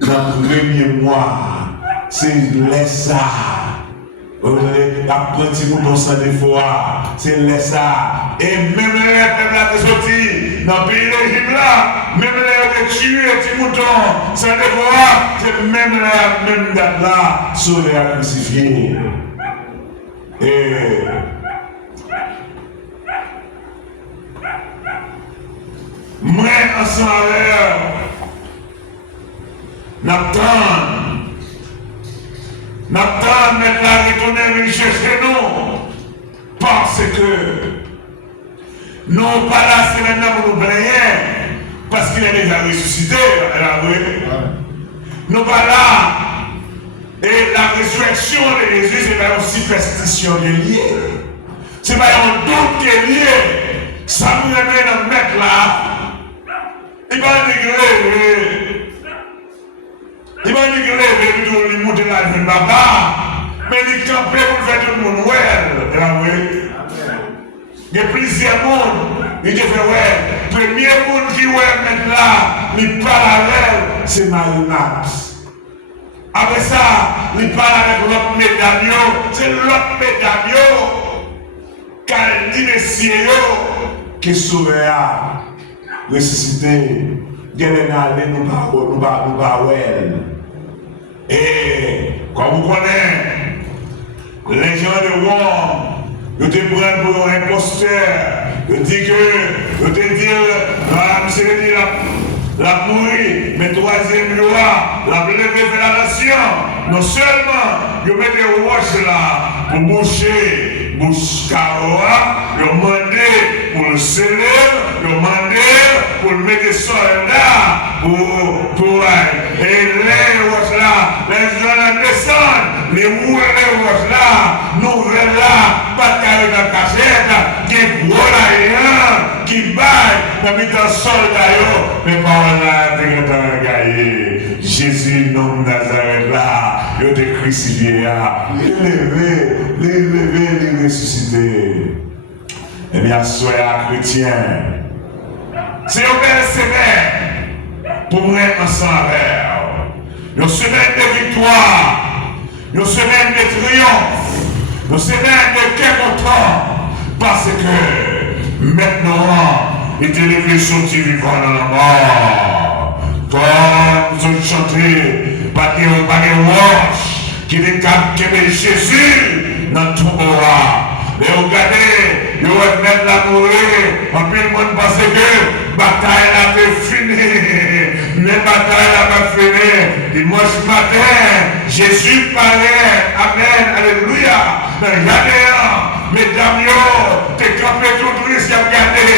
dans le premier mois, c'est laisse ça. Apprenti mouton sans défaut, c'est laisse ça. Et même les peuples là qui sortis dans le pays d'Égypte là, même les qui tué les moutons sans défaut, c'est même la même date là, sur les crucifiés. Et moi, ensemble Nathan, maintenant, retourner venir chercher nous. Parce que nous pas là, c'est maintenant pour nous plaindre. Parce qu'il est déjà ressuscité. Nous pas là. Et la résurrection de Jésus, c'est pas une superstition qui est liée. C'est pas un doute qui est lié. Ça nous remet dans le mettre là. Il va négrer. Il va négrer, il monte là, il ne va pas. Mais il campe pour faire tout le monde. Il y a plusieurs mondes. Il dit, ouais, le premier monde qui est maintenant, il parle avec, c'est Marionnette. Après ça, il parle avec l'autre médaillon. C'est l'autre médaillon. Car il dit, messieurs, qui sauvera, ressuscité. Nous pas et comme vous connaissez, les gens de Rome, ils te prennent pour un imposteur. Ils disent que, ils te disent, la mourir, mais troisième loi, la révélation. Non seulement, ils mettent des roches là pour boucher, Bouchkaroa, ils ont demandé pour le sceller, ils ont demandé pour mettre des soldats pour et les roches là, les gens descendent, les roues les roches là, nouvelles là, bataille dans la cachette, qui gros là, qui baille, dans les soldats, mais par là, t'es gagné. Jésus, nom de Nazareth là, il était crucifié, les ressuscité. Eh bien, soyez chrétien. C'est une belle semaine pour nous être ensemble. Une semaine de victoire, une semaine de triomphe, une semaine de content. Parce que maintenant, il est levé sorti vivant dans la mort. Comme vous avez chanté, pas de roche qui est Jésus dans tout aura. Mais regardez, vous allez mettre la mourir. En plus, le monde pense que la bataille a été finie. Mais la bataille n'a pas fini. Dimanche matin, Jésus parlait. Amen. Alléluia. Regardez, mesdames, t'es campé tout triste, il a regardé.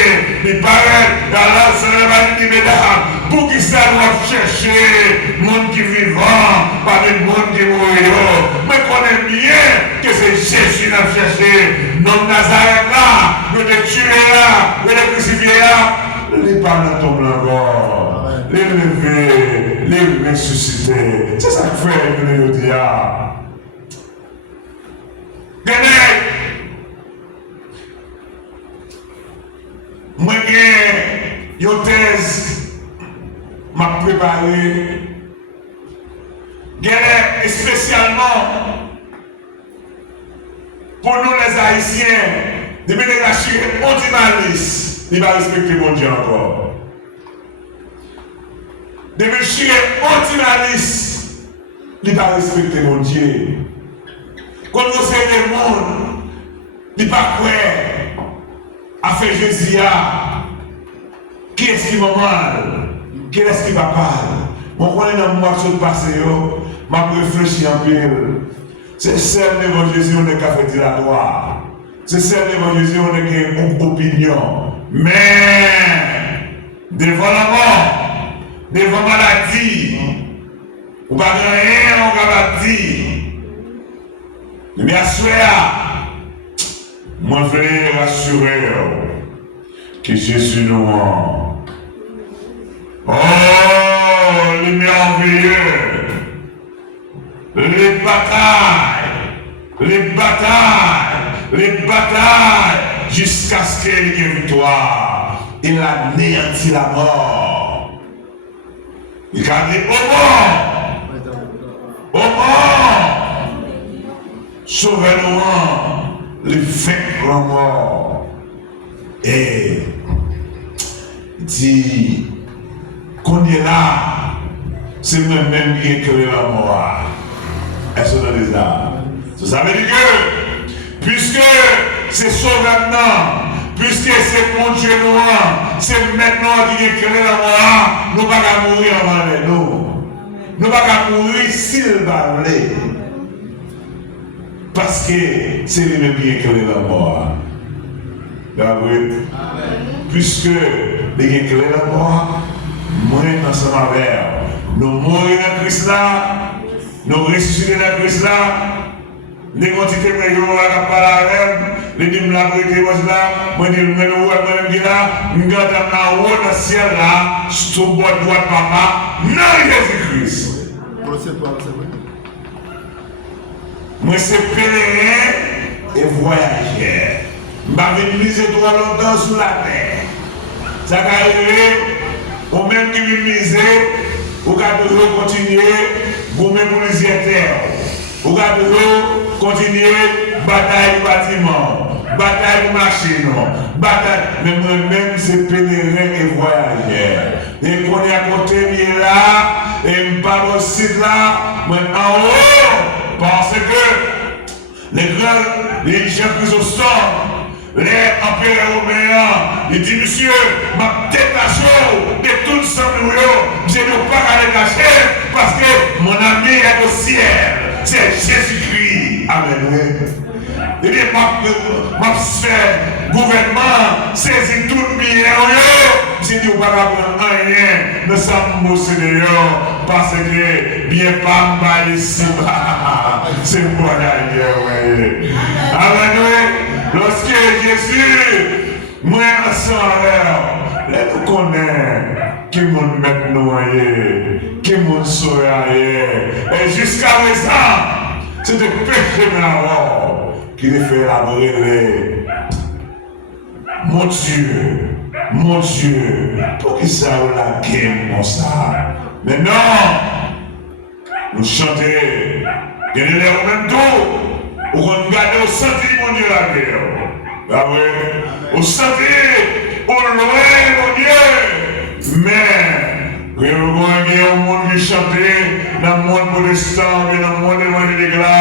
Il paraît dans la salle de mesdames. Pour qui ça doit chercher, monde qui vivant, pas le monde qui mourit. Mais qu'on aime bien que c'est Jésus qui a cherché. Non Nazareth là, nous te tuer là, nous te crucifier là. Les parents tombent encore. Les lever, les ressusciter. C'est ça que fait que nous disons. Moi, j'ai une thèse m'a préparé. Et spécialement pour nous les Haïtiens, depuis les Haïtiens, on dit malice, il va respecter mon Dieu encore. Depuis les Haïtiens, on dit malice, il va respecter mon Dieu. Quand vous savez le monde, il va pas croire à faire Jésus. Qui est-ce qui va mal? Qui est-ce qui va mal? Bon, quand on est dans le marché de passé, je réfléchis un peu. C'est celle l'évangile, on est qu'à faire dilatoire. C'est celle l'évangile, on est qu'une opinion. Mais, devant la mort, devant la maladie, Ou pas rien, on va dire. Mais assurez, moi je vais rassurer que Jésus nous rend. Oh, les merveilleux, les batailles, jusqu'à ce qu'il y ait une victoire. Il a anéanti la mort. Il a dit au mort, sauvez-nous, les vaincre la mort. Et il dit, qu'on est là, c'est même qui éclaire la mort. Est-ce que vous avez ça? Ça veut dire que, puisque c'est sauvé maintenant, puisque c'est mon Dieu noir, c'est maintenant qui éclaire la mort, nous ne pouvons pas mourir avant nous. Nous ne pouvons pas mourir s'il va aller. Parce que c'est lui-même qui éclaire la mort. Puisque il éclaire la mort, mourir ensemble avec nous mourir dans Christ là, nous ressusciter dans Christ là, les quantités que nous avons parlé, les dîmes là, moi je dis, moi là, nous gardons en haut dans le ciel là, sur le bord droit de papa, non Jésus-Christ. Moi c'est pèlerin et voyageur. Je vais miser trop longtemps sous la terre. Ça va arriver, ou même qui vient miser, ou qui toujours continuer, vous même pour les terre. Ou qui toujours continuer, bataille du bâtiment, bataille de machine, bataille. Mais moi-même, c'est pèlerin et voyageur. Et qu'on est à côté, il est là, et je ne pas aussi là, mais en haut, parce que les grands, les gens qui sont les empereurs romains, il dit, monsieur, ma détaché de tout ce que je ne peux pas aller cacher parce que mon ami est au ciel. C'est Jésus-Christ. Amen. Il dit, ma fait gouvernement, saisit tout le bien. J'ai dit, on va pas prendre rien, nous sommes moussés dehors parce que bien pas mal ici. C'est bon d'ailleurs. Amen. Lorsque Jésus, moi ensemble, nous connaissons qui nous met noyé, qui nous sauve. Et jusqu'à présent, c'est de péché maintenant qui les fait la brûler. Mon Dieu, pour qui ça la game comme ça? Mais non, nous chantons, il y a des même tout. Ou qu'on garde au senti, mon Dieu, la guerre. Ah oui. Au senti, au loin, mon Dieu. Mais, il y a un monde qui chante, dans le monde protestant, dans le monde évangélique là.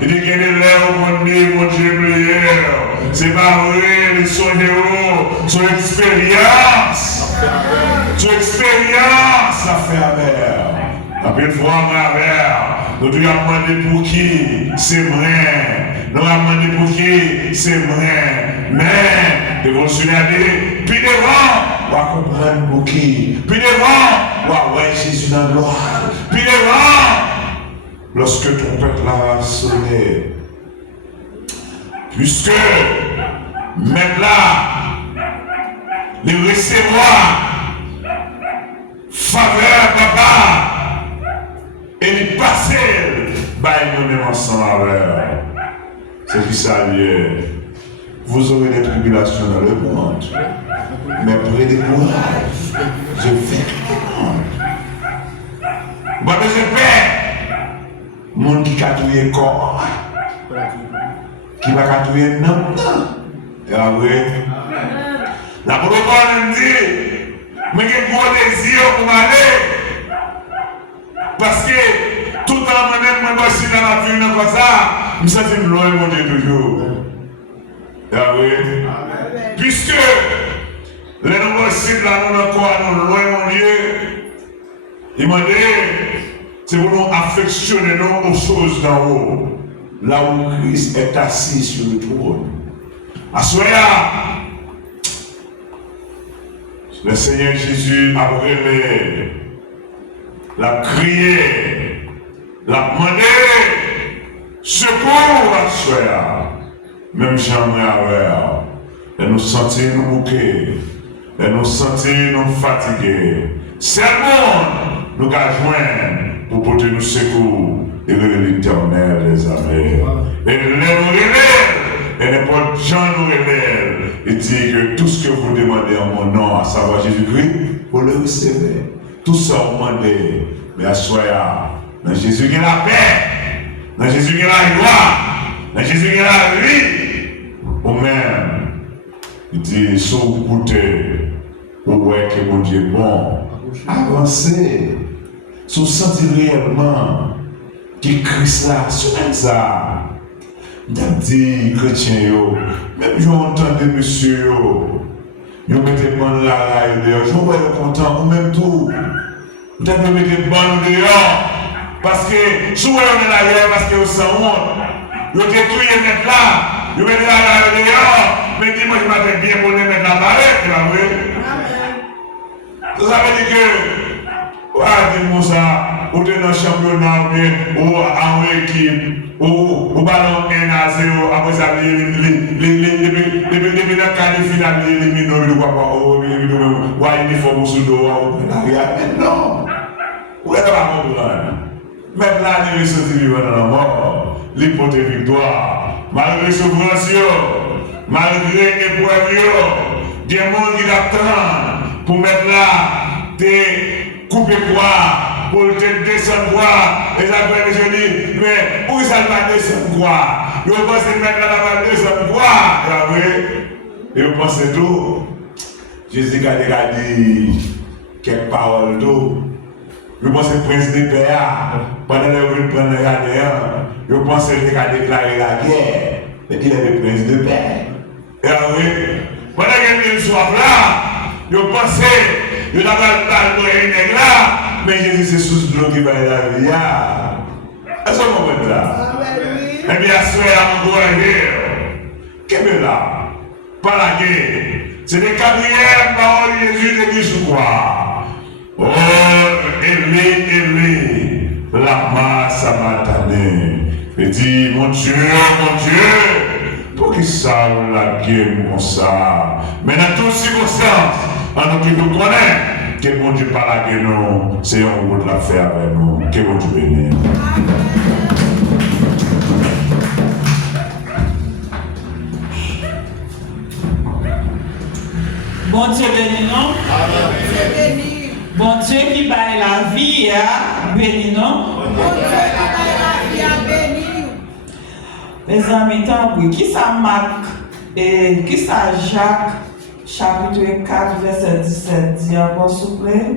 Il dit qu'il y a des lèvres, mon Dieu, prière. C'est pas vrai, les soigneurs, son expérience. Son expérience a fait avec. Après une fois, nous devons demander pour qui c'est vrai. Nous devons demander pour qui c'est vrai. Mais, nous devons se regarder. Puis devant, on va comprendre pour qui. Puis devant, on va voir Jésus dans le gloire. Puis devant, lorsque ton peuple va sonner. Puisque, même là, les recevoir, faveur, papa, et les passer, nous ensemble avec. C'est qui ça vient. Vous aurez des tribulations dans le monde, mais prenez des courage. Je vais le monde. Bon, je fais. Monde qui a tué le corps, qui va tuer le nom. Ah oui. La protocole dit, mais il y a un gros désir pour m'aller. Parce que tout le temps, moi-même, je suis dans la vie, comme ça, je me sens loin, mon Dieu, toujours. Ah oui. Puisque les nouveaux sites là, nous encore loin, mon Dieu, il m'a dit, c'est pour nous affectionner aux choses d'en haut, là où Christ est assis sur le trône. Assoya, le Seigneur Jésus a révélé, l'a crié. La demandé secours à soi. Même jamais à et nous sentir nous bouquer, et nous sentir nous fatigués. Seulement, nous allons joindre pour porter nous secours et l'Éternel les amis. Et nous relève, et n'importe Jean nous relève, et dit que tout ce que vous demandez en mon nom, à savoir Jésus-Christ, vous le recevez. Tout ça vous demandez, mais à soi, dans Jésus qui a la paix, dans Jésus qui a la joie, dans Jésus qui a la vie, ou même. Il dit, si vous goûtez, vous voyez que mon Dieu est bon. Avancez. Si vous sentez réellement que Christ là, c'est ça. Vous dit, chrétien, même je entends des messieurs, vous mettez bon là, je vous vois content, ou même tout. Vous avez mis des bonnes dehors. Parce que, si vous êtes là, parce que vous sentez honte, vous détruisez mettre là, vous mettez là dehors. Mais dimanche matin, bien pour les mettre la barrette, là, oui. Ça veut dire que, dis-moi ça, ou t'es dans le championnat, ou en équipe, ou ballon 1-0, après ça, depuis la qualification, l'élimine, ou à uniforme sous dos, mais non. Où est-ce la comprendre? Même là, les ressources vivent dans la mort, l'hypothèse victoire, malgré ce malgré l'épreuve, il y a des gens qui attendent pour mettre là, te couper quoi, pour te descendre quoi. Et ça fait que je dis, mais où ça va descendre quoi? Je pense que mettre là, ça va descendre quoi? Et vous pensez tout. Jésus a dit quelques paroles tout. Je pense que le prince de paix, pendant le prendre le gardien, je pense qu'il a déclaré la guerre. Et il est le prince de paix. Et oui, pendant qu'il soit là, je pensais, je n'avais pas le là, mais Jésus c'est sous l'eau qui va y la vie. Est-ce que vous comprenez là? Et bien, à mon qu'est-ce que là? Pas la guerre. C'est des quatrièmes paroles de Jésus de dit quoi? Oh, Élie, lama sabachthani. Il dit, mon Dieu, pour qui ça la guerre comme ça? Mais dans toutes circonstances, en nous qui nous connaissons, que mon Dieu parle à nous, c'est un bout de la faire avec nous. Que mon Dieu bénisse. Bon Dieu béni non? Bon Dieu qui baille la vie, béni non? Bon Dieu qui baille la vie, béni. Les amis, tant qui ça Marc et qui ça Jacques, chapitre 4, verset 17, dit encore s'il vous plaît.